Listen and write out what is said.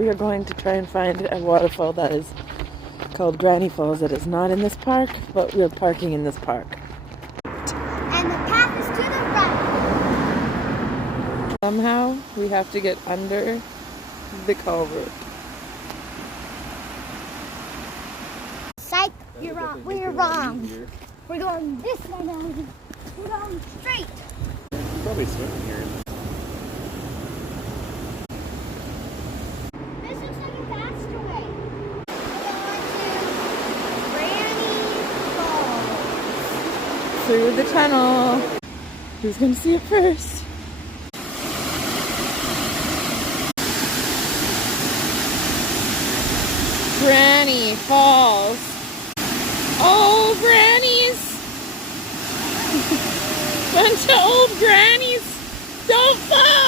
We are going to try and find a waterfall that is called Granny Falls. It is not in this park, but we're parking in this park. And the path is to the right. Somehow we have to get under the culvert. Psych, you're wrong. We're wrong. We're going this way now. We're going straight. Probably swimming here. This looks like a faster way. We're going to Granny Falls. Through the tunnel. Who's going to see it first? Granny Falls. Oh, grannies! Bunch of old grannies. Don't fall!